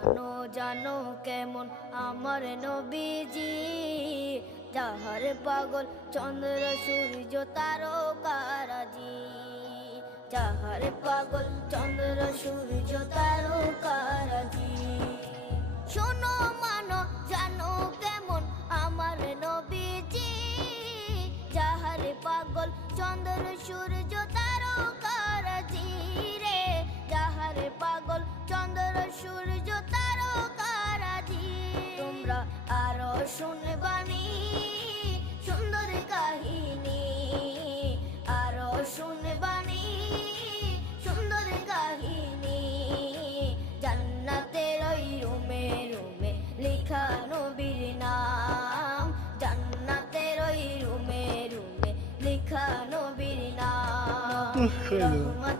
জানো জানো কেমন আমার নবীজি, যাহার পাগল চন্দ্র সূর্য তারকারাজি, যাহার পাগল চন্দ্র সূর্য তারকারাজি। শোনো মানো জানো কেমন আমার নবীজি, যাহার পাগল চন্দ্র সূর্য তারকারাজি রে, যাহার পাগল চন্দ্র সূর্য তারকারাজি। তোমরা আরো শুনবানি সুন্দর কাহিনী, আরো শুনবানি সুন্দর কাহিনী। জান্নাতের ওই রুমে রুমে লেখা নবীর নাম, জান্নাতের ওই রুমে রুমে লেখা নবীর নাম। রহমত